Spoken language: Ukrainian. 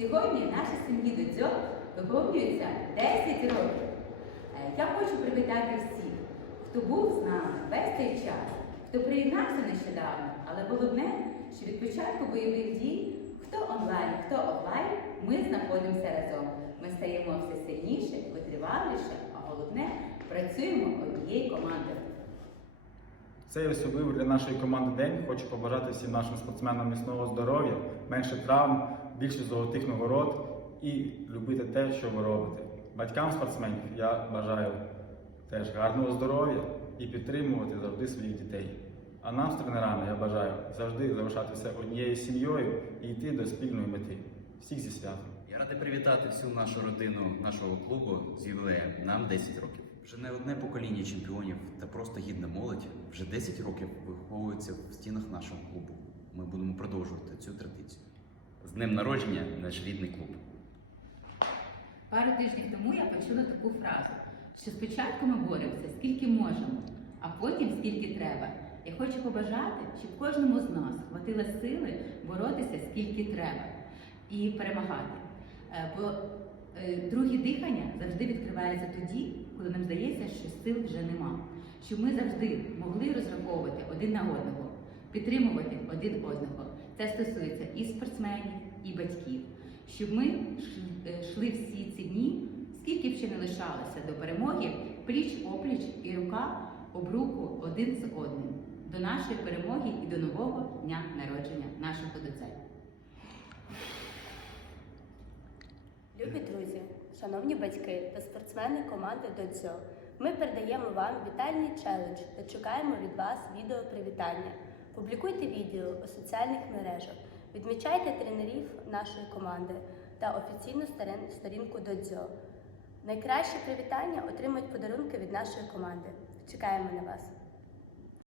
Сьогодні нашій сім'ї Додзьо виповнюється 10 років. Е, Я хочу привітати всіх, хто був з нами весь цей час, хто приєднався нещодавно, але головне, що від початку бойових дій, хто онлайн, хто офлайн, ми знаходимося разом. Ми стаємо все сильніше, витриваліше, а головне, працюємо однією командою. Цей особливий для нашої команди день хочу побажати всім нашим спортсменам міцного здоров'я, менше травм, більше золотих нагород і любити те, що ви робите. Батькам спортсменів я бажаю теж гарного здоров'я і підтримувати завжди своїх дітей. А нам з тренерами я бажаю завжди залишатися однією сім'єю і йти до спільної мети. Всіх зі святом! Я радий привітати всю нашу родину нашого клубу з ювілеєм. Нам 10 років. Вже не одне покоління чемпіонів та просто гідна молодь вже 10 років виховується в стінах нашого клубу. Ми будемо продовжувати цю традицію. З днем народження, наш рідний клуб. Пару тижнів тому я почула таку фразу, що спочатку ми боремося скільки можемо, а потім скільки треба. Я хочу побажати, щоб кожному з нас хватило сили боротися скільки треба і перемагати. Е, Бо е, друге дихання завжди відкривається тоді, коли нам здається, що сил вже нема. Щоб ми завжди могли розраховувати один на одного, підтримувати один одного. Це стосується і спортсменів, батьків. Щоб ми е, йшли всі ці дні, скільки б ще не лишалося до перемоги, пліч опліч і рука об руку один з одним до нашої перемоги і до нового дня народження нашого дитя. Любі друзі, шановні батьки та спортсмени команди Додзьо, ми передаємо вам вітальний челендж та чекаємо від вас відео привітання. Публікуйте відео у соціальних мережах, відмічайте тренерів нашої команди та офіційну сторін- сторінку Додзьо. Найкраще привітання отримують подарунки від нашої команди. Чекаємо на вас!